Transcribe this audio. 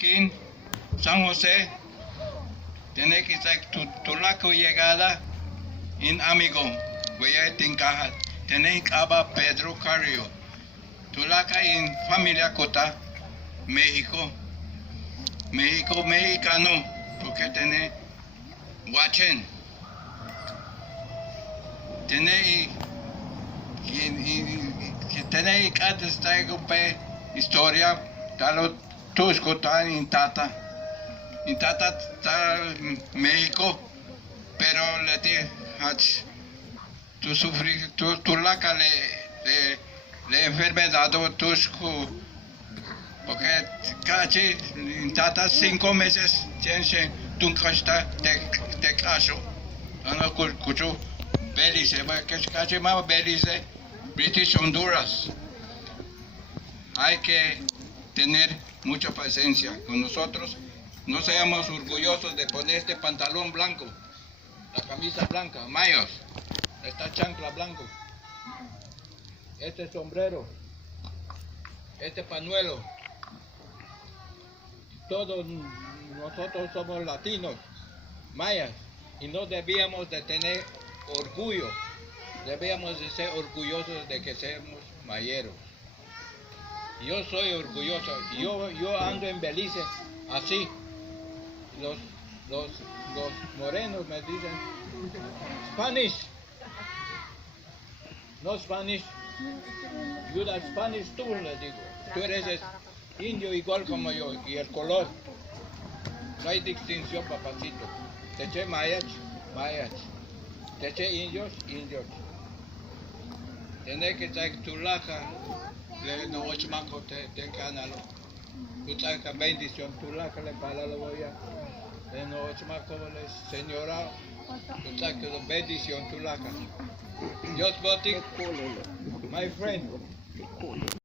aquí en San José, tiene que ser Tulaca llegada en Amigo, voy a tincajar. Tiene que hablar Pedro Carrillo. Tulaca en familia Cota, México. México mexicano, porque tiene Huachén. Tiene tiene que destacar historia, tal Tusco está en Tata. En Tata está México, pero le dije, tú sufrí, tú la enfermedad Tusco, porque casi en Tata 5 meses tiene tu costa de caso. No escucho Belice, porque es casi más Belice, British Honduras. Hay que tener mucha paciencia con nosotros. No seamos orgullosos de poner este pantalón blanco, la camisa blanca, mayos, esta chancla blanco, este sombrero, este pañuelo. Todos nosotros somos latinos, mayas, y no debíamos de tener orgullo, debíamos de ser orgullosos de que seamos mayeros. Yo soy orgulloso, yo ando en Belice así. Los morenos me dicen Spanish, no Spanish, you are Spanish tú, les digo, tú eres indio igual como yo, y el color, no hay distinción, papacito. Te eché mayas, mayas, te eché indios, indios. Tienes que estar Tulaca, le no ocho manco te canalo. Tulaca bendición, Tulaca le para la boya. Le no ocho manco le señora, Tulaca bendición, Tulaca. Dios botic, my friend.